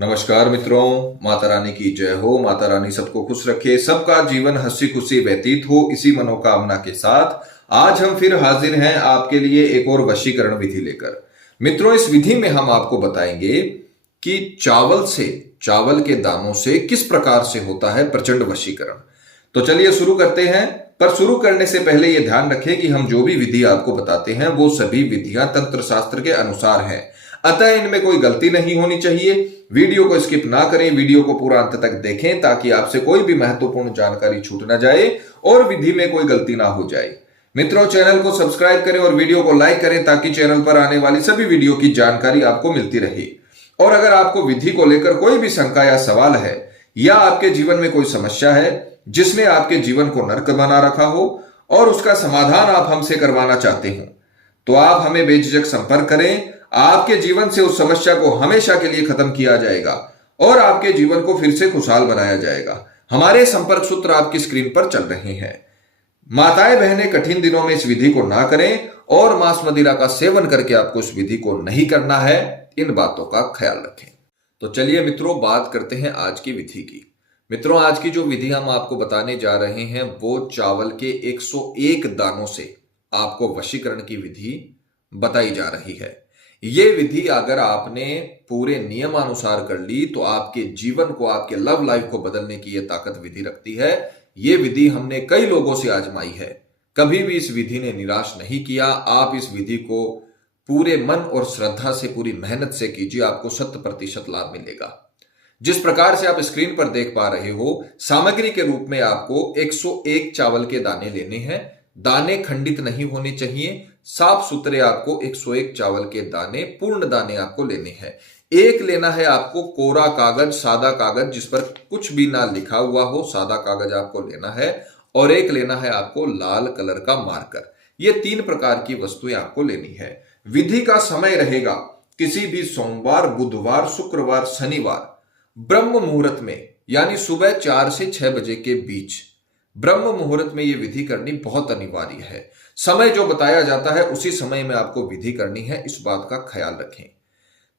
नमस्कार मित्रों, माता रानी की जय हो। माता रानी सबको खुश रखे, सबका जीवन हंसी खुशी व्यतीत हो, इसी मनोकामना के साथ आज हम फिर हाजिर हैं आपके लिए एक और वशीकरण विधि लेकर। मित्रों, इस विधि में हम आपको बताएंगे कि चावल के दानों से किस प्रकार से होता है प्रचंड वशीकरण। तो चलिए शुरू करते हैं। पर शुरू करने से पहले यह ध्यान रखें कि हम जो भी विधि आपको बताते हैं वो सभी विधियां तंत्र शास्त्र के अनुसार हैं, अतः इनमें कोई गलती नहीं होनी चाहिए। वीडियो को स्किप ना करें, वीडियो को पूरा अंत तक देखें ताकि आपसे कोई भी महत्वपूर्ण जानकारी छूट ना जाए और विधि में कोई गलती ना हो जाए। मित्रों, चैनल को सब्सक्राइब करें और वीडियो को लाइक करें ताकि चैनल पर आने वाली सभी वीडियो की जानकारी आपको मिलती रहे। और अगर आपको विधि को लेकर कोई भी शंका या सवाल है या आपके जीवन में कोई समस्या है जिसने आपके जीवन को नर्क बना रखा हो और उसका समाधान आप हमसे करवाना चाहते हो, तो आप हमें बेझिझक संपर्क करें। आपके जीवन से उस समस्या को हमेशा के लिए खत्म किया जाएगा और आपके जीवन को फिर से खुशहाल बनाया जाएगा। हमारे संपर्क सूत्र आपकी स्क्रीन पर चल रहे हैं। माताएं बहनें कठिन दिनों में इस विधि को ना करें और मांस मदिरा का सेवन करके आपको इस विधि को नहीं करना है, इन बातों का ख्याल रखें। तो चलिए मित्रों, बात करते हैं आज की विधि की। मित्रों, आज की जो विधि हम आपको बताने जा रहे हैं वो चावल के 101 दानों से आपको वशीकरण की विधि बताई जा रही है। ये विधि अगर आपने पूरे नियमानुसार कर ली तो आपके जीवन को, आपके लव लाइफ को बदलने की यह ताकत विधि रखती है। ये विधि हमने कई लोगों से आजमाई है, कभी भी इस विधि ने निराश नहीं किया। आप इस विधि को पूरे मन और श्रद्धा से, पूरी मेहनत से कीजिए, आपको 100% लाभ मिलेगा। जिस प्रकार से आप स्क्रीन पर देख पा रहे हो, सामग्री के रूप में आपको 101 चावल के दाने लेने हैं। दाने खंडित नहीं होने चाहिए, साफ सुथरे आपको 101 चावल के दाने, पूर्ण दाने आपको लेने हैं। एक लेना है आपको कोरा कागज, सादा कागज जिस पर कुछ भी ना लिखा हुआ हो, सादा कागज आपको लेना है। और एक लेना है आपको लाल कलर का मार्कर। ये 3 प्रकार की वस्तुएं आपको लेनी है। विधि का समय रहेगा किसी भी सोमवार, बुधवार, शुक्रवार, शनिवार ब्रह्म मुहूर्त में, यानी सुबह 4 से 6 बजे के बीच ब्रह्म मुहूर्त में यह विधि करनी बहुत अनिवार्य है। समय जो बताया जाता है उसी समय में आपको विधि करनी है, इस बात का ख्याल रखें।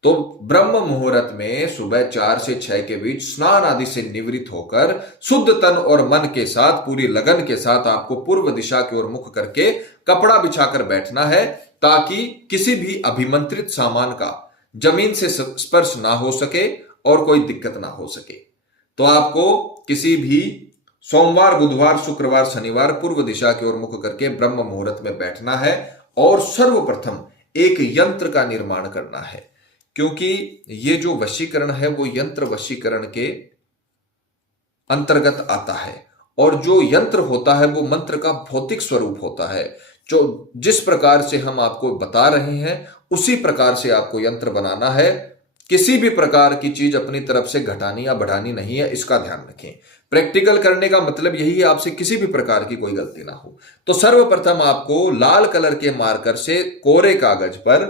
तो ब्रह्म मुहूर्त में सुबह 4 से 6 के बीच स्नान आदि से निवृत्त होकर शुद्ध तन और मन के साथ, पूरी लगन के साथ आपको पूर्व दिशा की ओर मुख करके कपड़ा बिछाकर बैठना है ताकि किसी भी अभिमंत्रित सामान का जमीन से स्पर्श ना हो सके और कोई दिक्कत ना हो सके। तो आपको किसी भी सोमवार, बुधवार, शुक्रवार, शनिवार पूर्व दिशा की ओर मुख करके ब्रह्म मुहूर्त में बैठना है और सर्वप्रथम एक यंत्र का निर्माण करना है, क्योंकि ये जो वशीकरण है वो यंत्र वशीकरण के अंतर्गत आता है। और जो यंत्र होता है वो मंत्र का भौतिक स्वरूप होता है। जो जिस प्रकार से हम आपको बता रहे हैं उसी प्रकार से आपको यंत्र बनाना है। किसी भी प्रकार की चीज अपनी तरफ से घटानी या बढ़ानी नहीं है, इसका ध्यान रखें। प्रैक्टिकल करने का मतलब यही है, आपसे किसी भी प्रकार की कोई गलती ना हो। तो सर्वप्रथम आपको लाल कलर के मार्कर से कोरे कागज पर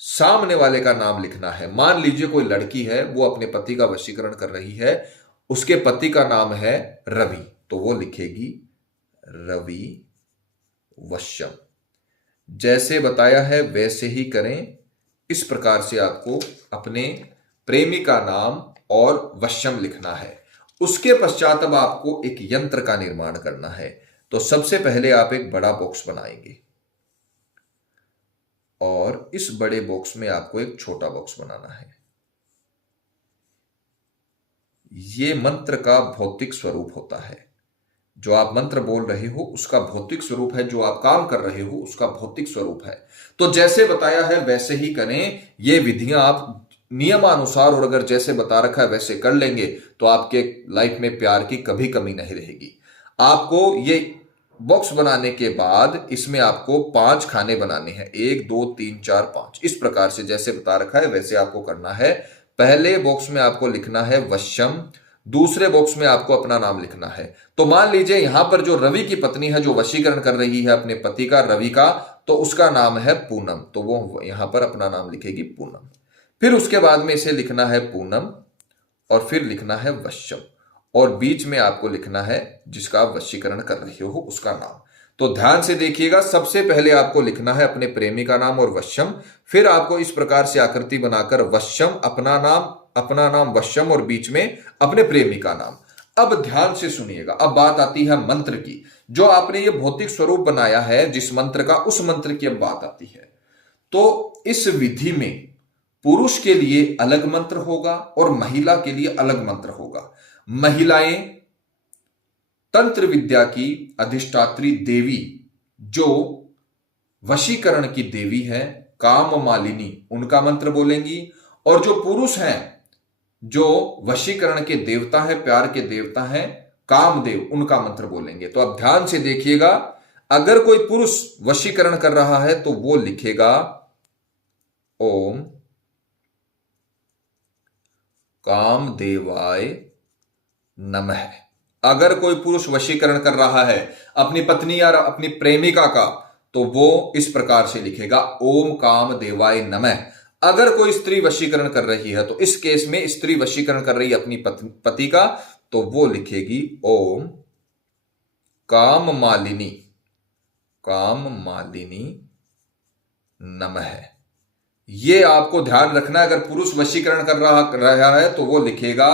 सामने वाले का नाम लिखना है। मान लीजिए कोई लड़की है, वो अपने पति का वशीकरण कर रही है, उसके पति का नाम है रवि, तो वो लिखेगी रवि वश्यम। जैसे बताया है वैसे ही करें। इस प्रकार से आपको अपने प्रेमी का नाम और वश्यम लिखना है। उसके पश्चात अब आपको एक यंत्र का निर्माण करना है। तो सबसे पहले आप एक बड़ा बॉक्स बनाएंगे और इस बड़े बॉक्स में आपको एक छोटा बॉक्स बनाना है। यह मंत्र का भौतिक स्वरूप होता है। जो आप मंत्र बोल रहे हो उसका भौतिक स्वरूप है, जो आप काम कर रहे हो उसका भौतिक स्वरूप है। तो जैसे बताया है वैसे ही करें। ये विधियां आप नियमानुसार और अगर जैसे बता रखा है वैसे कर लेंगे तो आपके लाइफ में प्यार की कभी कमी नहीं रहेगी। आपको ये बॉक्स बनाने के बाद इसमें आपको 5 खाने बनाने हैं। 1 2 3 4 5 इस प्रकार से जैसे बता रखा है वैसे आपको करना है। पहले बॉक्स में आपको लिखना है वश्यम, दूसरे बॉक्स में आपको अपना नाम लिखना है। तो मान लीजिए यहां पर जो रवि की पत्नी है, जो वशीकरण कर रही है अपने पति का, रवि का, तो उसका नाम है पूनम, तो वो यहां पर अपना नाम लिखेगी पूनम। फिर उसके बाद में इसे लिखना है पूनम और फिर लिखना है वश्यम और बीच में आपको लिखना है जिसका आप वशीकरण कर रहे हो उसका नाम। तो ध्यान से देखिएगा, सबसे पहले आपको लिखना है अपने प्रेमी का नाम और वश्यम। फिर आपको इस प्रकार से आकृति बनाकर वश्यम अपना नाम अपना नाम वश्यम और बीच में अपने प्रेमी का नाम। अब ध्यान से सुनिएगा, अब बात आती है मंत्र की। जो आपने ये भौतिक स्वरूप बनाया है जिस मंत्र का, उस मंत्र की अब बात आती है। तो इस विधि में पुरुष के लिए अलग मंत्र होगा और महिला के लिए अलग मंत्र होगा। महिलाएं तंत्र विद्या की अधिष्ठात्री देवी, जो वशीकरण की देवी है, काम मालिनी, उनका मंत्र बोलेंगी। और जो पुरुष हैं, जो वशीकरण के देवता है, प्यार के देवता हैं, कामदेव, उनका मंत्र बोलेंगे। तो अब ध्यान से देखिएगा, अगर कोई पुरुष वशीकरण कर रहा है तो वो लिखेगा ओम कामदेवाय नमः। अगर कोई पुरुष वशीकरण कर रहा है अपनी पत्नी या अपनी प्रेमिका का, तो वो इस प्रकार से लिखेगा ओम कामदेवाय नमः। अगर कोई स्त्री वशीकरण कर रही है, तो इस केस में स्त्री वशीकरण कर रही है अपनी पति का, तो वो लिखेगी ओम काम मालिनी नमः। ये आपको ध्यान रखना है। अगर पुरुष वशीकरण कर रहा है तो वो लिखेगा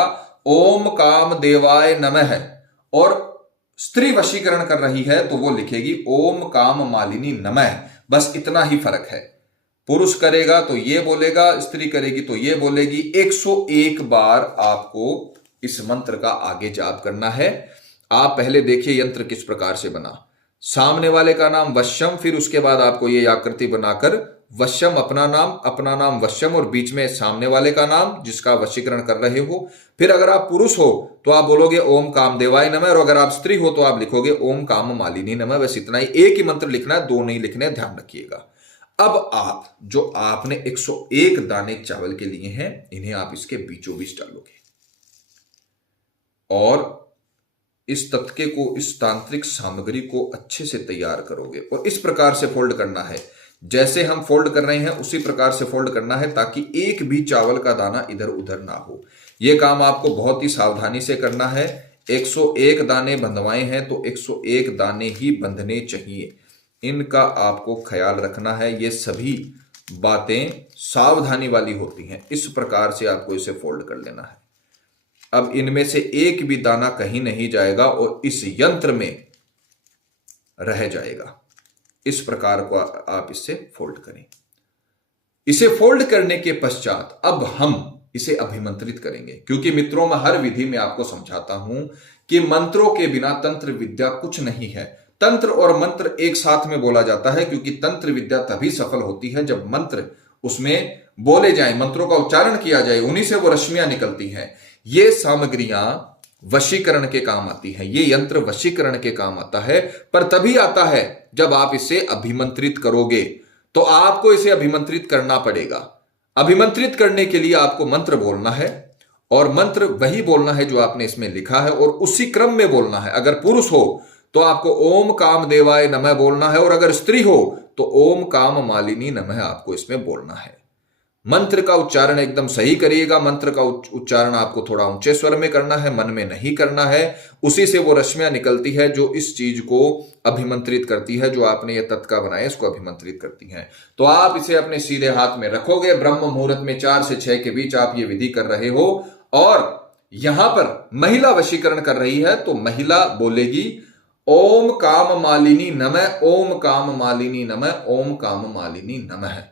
ओम काम देवाय नमः, और स्त्री वशीकरण कर रही है तो वो लिखेगी ओम काम मालिनी नमः। बस इतना ही फर्क है। पुरुष करेगा तो ये बोलेगा, स्त्री करेगी तो ये बोलेगी। 101 बार आपको इस मंत्र का आगे जाप करना है। आप पहले देखिए यंत्र किस प्रकार से बना। सामने वाले का नाम वश्यम, फिर उसके बाद आपको ये आकृति बनाकर वश्यम अपना नाम वश्यम, और बीच में सामने वाले का नाम जिसका वशीकरण कर रहे हो। फिर अगर आप पुरुष हो तो आप बोलोगे ओम कामदेवाय नमः, और अगर आप स्त्री हो तो आप लिखोगे ओम काम मालिनी नमः। बस इतना ही, एक ही मंत्र लिखना है, दो नहीं लिखने, ध्यान रखिएगा। अब आप जो आपने 101 दाने चावल के लिए हैं, इन्हें आप इसके बीचों बीच डालोगे और इस तत्के को, इस तांत्रिक सामग्री को अच्छे से तैयार करोगे। और इस प्रकार से फोल्ड करना है, जैसे हम फोल्ड कर रहे हैं उसी प्रकार से फोल्ड करना है, ताकि एक भी चावल का दाना इधर उधर ना हो। यह काम आपको बहुत ही सावधानी से करना है। 101 दाने बंधवाए हैं तो 101 दाने ही बंधने चाहिए, इनका आपको ख्याल रखना है। ये सभी बातें सावधानी वाली होती हैं। इस प्रकार से आपको इसे फोल्ड कर लेना है। अब इनमें से एक भी दाना कहीं नहीं जाएगा और इस यंत्र में रह जाएगा। इस प्रकार को आप इससे फोल्ड करें। इसे फोल्ड करने के पश्चात अब हम इसे अभिमंत्रित करेंगे, क्योंकि मित्रों मैं हर विधि में आपको समझाता हूं कि मंत्रों के बिना तंत्र विद्या कुछ नहीं है। तंत्र और मंत्र एक साथ में बोला जाता है, क्योंकि तंत्र विद्या तभी सफल होती है जब मंत्र उसमें बोले जाएं, मंत्रों का उच्चारण किया जाए, उन्हीं से वो रश्मियां निकलती हैं। ये सामग्रियां वशीकरण के काम आती है, ये यंत्र वशीकरण के काम आता है, पर तभी आता है जब आप इसे अभिमंत्रित करोगे। तो आपको इसे अभिमंत्रित करना पड़ेगा। अभिमंत्रित करने के लिए आपको मंत्र बोलना है, और मंत्र वही बोलना है जो आपने इसमें लिखा है, और उसी क्रम में बोलना है। अगर पुरुष हो तो आपको ओम काम देवाय नमः बोलना है, और अगर स्त्री हो तो ओम काम मालिनी नमः आपको इसमें बोलना है। मंत्र का उच्चारण एकदम सही करिएगा। मंत्र का उच्चारण आपको थोड़ा ऊंचे स्वर में करना है, मन में नहीं करना है। उसी से वो रश्मियां निकलती है जो इस चीज को अभिमंत्रित करती है, जो आपने ये तत्का बनाया इसको अभिमंत्रित करती है। तो आप इसे अपने सीधे हाथ में रखोगे। ब्रह्म मुहूर्त में 4 से 6 के बीच आप ये विधि कर रहे हो, और यहां पर महिला वशीकरण कर रही है, तो महिला बोलेगी ओम काम मालिनी नमः, ओम काम मालिनी नमः, ओम काम मालिनी नमः।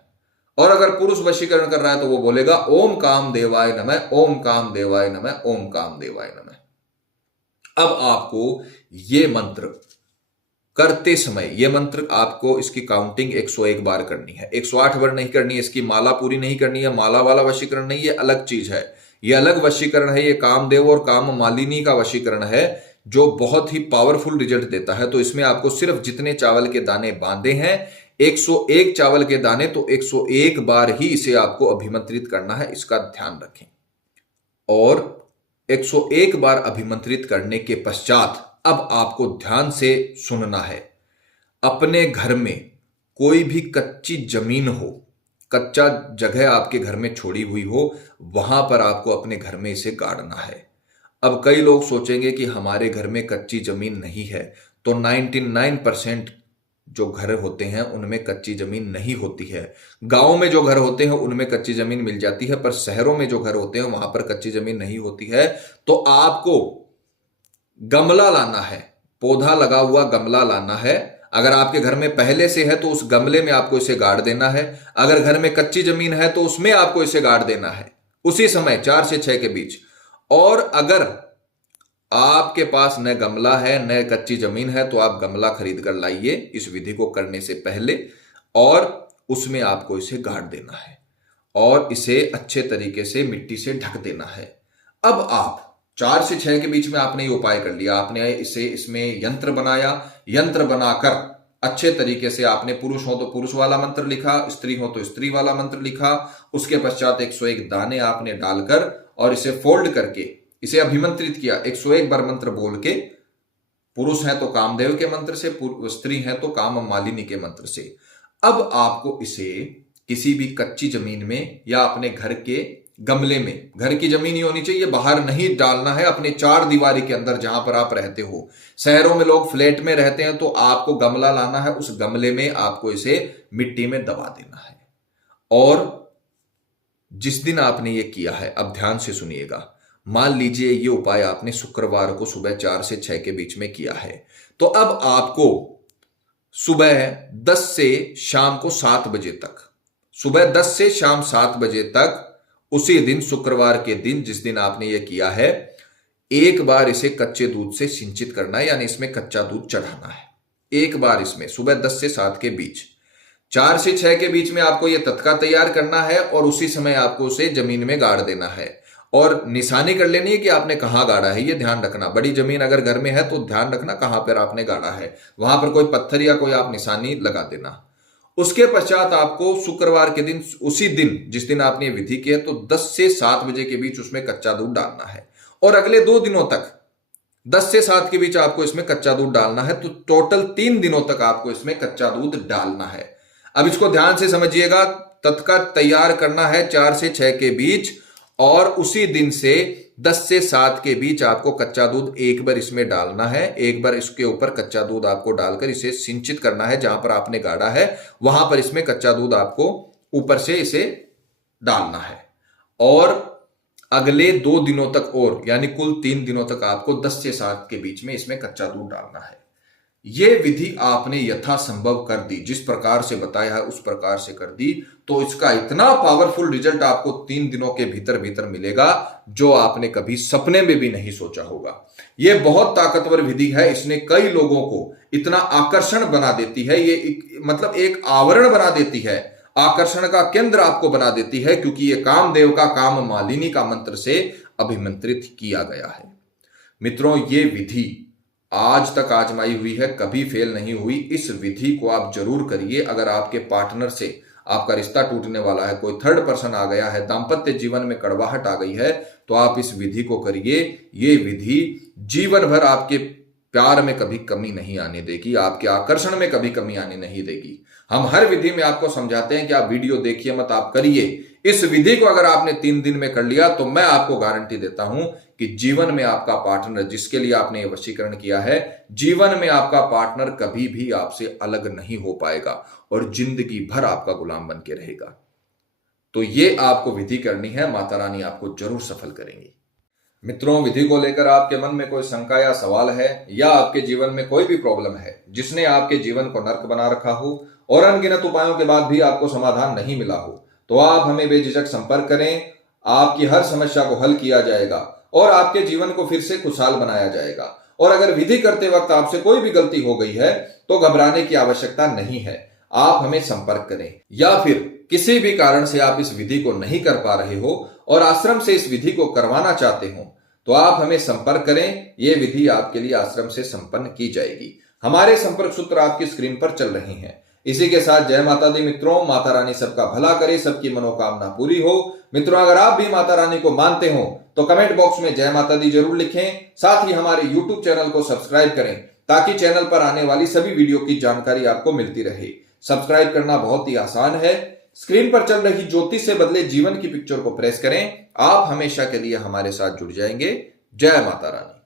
और अगर पुरुष वशीकरण कर रहा है तो वो बोलेगा ओम काम देवाय नमः, ओम काम देवाय नमः, ओम काम देवाय नमः। अब आपको ये मंत्र करते समय, ये मंत्र आपको इसकी काउंटिंग 101 बार करनी है, 108 बार नहीं करनी है। इसकी माला पूरी नहीं करनी है। माला वाला वशीकरण नहीं, ये अलग चीज है, ये अलग वशीकरण है। ये कामदेव और काम मालिनी का वशीकरण है, जो बहुत ही पावरफुल रिजल्ट देता है। तो इसमें आपको सिर्फ जितने चावल के दाने बांधे हैं, 101 चावल के दाने, तो 101 बार ही इसे आपको अभिमंत्रित करना है, इसका ध्यान रखें। और 101 बार अभिमंत्रित करने के पश्चात अब आपको ध्यान से सुनना है। अपने घर में कोई भी कच्ची जमीन हो, कच्चा जगह आपके घर में छोड़ी हुई हो, वहां पर आपको अपने घर में इसे गाड़ना है। अब कई लोग सोचेंगे कि हमारे घर में कच्ची जमीन नहीं है, तो 99% जो घर होते हैं उनमें कच्ची जमीन नहीं होती है। गांव में जो घर होते हैं उनमें कच्ची जमीन मिल जाती है, पर शहरों में जो घर होते हैं वहां पर कच्ची जमीन नहीं होती है। तो आपको गमला लाना है, पौधा लगा हुआ गमला लाना है। अगर आपके घर में पहले से है तो उस गमले में आपको इसे गाड़ देना है। अगर घर में कच्ची जमीन है तो उसमें आपको इसे गाड़ देना है उसी समय 4 से 6 के बीच। और अगर आपके पास न गमला है न कच्ची जमीन है तो आप गमला खरीद कर लाइए इस विधि को करने से पहले, और उसमें आपको इसे गाड़ देना है और इसे अच्छे तरीके से मिट्टी से ढक देना है। अब आप 4 से 6 के बीच में आपने ये उपाय कर लिया, आपने इसे इसमें यंत्र बनाया, यंत्र बनाकर अच्छे तरीके से आपने, पुरुष हो तो पुरुष वाला मंत्र लिखा, स्त्री हो तो स्त्री वाला मंत्र लिखा, उसके पश्चात 101 दाने आपने डालकर और इसे फोल्ड करके इसे अभिमंत्रित किया। 101 बार मंत्र बोल के, पुरुष है तो कामदेव के मंत्र से, स्त्री है तो काम मालिनी के मंत्र से। अब आपको इसे किसी भी कच्ची जमीन में या अपने घर के गमले में, घर की जमीन ही होनी चाहिए, बाहर नहीं डालना है, अपने 4 दीवारी के अंदर जहां पर आप रहते हो। शहरों में लोग फ्लैट में रहते हैं तो आपको गमला लाना है, उस गमले में आपको इसे मिट्टी में दबा देना है। और जिस दिन आपने ये किया है, अब ध्यान से सुनिएगा, मान लीजिए ये उपाय आपने शुक्रवार को सुबह 4 से 6 के बीच में किया है, तो अब आपको सुबह 10 से शाम को 7 बजे तक, सुबह 10 से शाम 7 बजे तक, उसी दिन शुक्रवार के दिन जिस दिन आपने ये किया है, एक बार इसे कच्चे दूध से सिंचित करना है, यानी इसमें कच्चा दूध चढ़ाना है। एक बार इसमें सुबह 10 से 7 के बीच, 4 से 6 के बीच में आपको यह तत्का तैयार करना है और उसी समय आपको उसे जमीन में गाड़ देना है। और निशानी कर लेनी है कि आपने कहां गाड़ा है, यह ध्यान रखना। बड़ी जमीन अगर घर में है तो ध्यान रखना कहां पर आपने गाड़ा है, वहां पर कोई पत्थर या कोई आप निशानी लगा देना। उसके पश्चात आपको शुक्रवार के दिन, उसी दिन जिस दिन आपने विधि की है, तो 10 से 7 बजे के बीच उसमें कच्चा दूध डालना है और अगले 2 दिनों तक 10 से 7 के बीच आपको इसमें कच्चा दूध डालना है। तो टोटल 3 दिनों तक आपको इसमें कच्चा दूध डालना है। अब इसको ध्यान से समझिएगा, तत्का तैयार करना है 4 से 6 के बीच, और उसी दिन से 10 से 7 के बीच आपको कच्चा दूध एक बार इसमें डालना है। एक बार इसके ऊपर कच्चा दूध आपको डालकर इसे सिंचित करना है, जहां पर आपने गाड़ा है वहां पर इसमें कच्चा दूध आपको ऊपर से इसे डालना है। और अगले 2 दिनों तक, और यानी कुल 3 दिनों तक आपको 10 से 7 के बीच में इसमें कच्चा दूध डालना है। यह विधि आपने यथासंभव कर दी, जिस प्रकार से बताया है उस प्रकार से कर दी, तो इसका इतना पावरफुल रिजल्ट आपको 3 दिनों के भीतर भीतर मिलेगा जो आपने कभी सपने में भी नहीं सोचा होगा। यह बहुत ताकतवर विधि है, इसने कई लोगों को इतना आकर्षण बना देती है, ये मतलब एक आवरण बना देती है, आकर्षण का केंद्र आपको बना देती है, क्योंकि यह कामदेव का, काम मालिनी का मंत्र से अभिमंत्रित किया गया है। मित्रों, ये विधि आज तक आजमाई हुई है, कभी फेल नहीं हुई। इस विधि को आप जरूर करिए। अगर आपके पार्टनर से आपका रिश्ता टूटने वाला है, कोई थर्ड पर्सन आ गया है, दांपत्य जीवन में कड़वाहट आ गई है, तो आप इस विधि को करिए। ये विधि जीवन भर आपके प्यार में कभी कमी नहीं आने देगी, आपके आकर्षण में कभी कमी आने नहीं देगी। हम हर विधि में आपको समझाते हैं कि आप वीडियो देखिए मत, आप करिए। इस विधि को अगर आपने 3 दिन में कर लिया तो मैं आपको गारंटी देता हूं कि जीवन में आपका पार्टनर, जिसके लिए आपने ये वशीकरण किया है, जीवन में आपका पार्टनर कभी भी आपसे अलग नहीं हो पाएगा और जिंदगी भर आपका गुलाम बन के रहेगा। तो ये आपको विधि करनी है, माता रानी आपको जरूर सफल करेंगी। मित्रों, विधि को लेकर आपके मन में कोई शंका या सवाल है, या आपके जीवन में कोई भी प्रॉब्लम है जिसने आपके जीवन को नर्क बना रखा हो और अनगिनत उपायों के बाद भी आपको समाधान नहीं मिला हो, तो आप हमें बेझिझक संपर्क करें। आपकी हर समस्या को हल किया जाएगा और आपके जीवन को फिर से खुशहाल बनाया जाएगा। और अगर विधि करते वक्त आपसे कोई भी गलती हो गई है तो घबराने की आवश्यकता नहीं है, आप हमें संपर्क करें। या फिर किसी भी कारण से आप इस विधि को नहीं कर पा रहे हो और आश्रम से इस विधि को करवाना चाहते हो, तो आप हमें संपर्क करें। यह विधि आपके लिए आश्रम से संपन्न की जाएगी। हमारे संपर्क सूत्र आपकी स्क्रीन पर चल रहे हैं। इसी के साथ जय माता दी मित्रों, माता रानी सबका भला करे, सबकी मनोकामना पूरी हो। मित्रों, अगर आप भी माता रानी को मानते हो तो कमेंट बॉक्स में जय माता दी जरूर लिखें। साथ ही हमारे YouTube चैनल को सब्सक्राइब करें ताकि चैनल पर आने वाली सभी वीडियो की जानकारी आपको मिलती रहे। सब्सक्राइब करना बहुत ही आसान है। स्क्रीन पर चल रही ज्योतिष से बदले जीवन की पिक्चर को प्रेस करें। आप हमेशा के लिए हमारे साथ जुड़ जाएंगे। जय माता रानी।